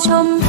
穷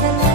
着。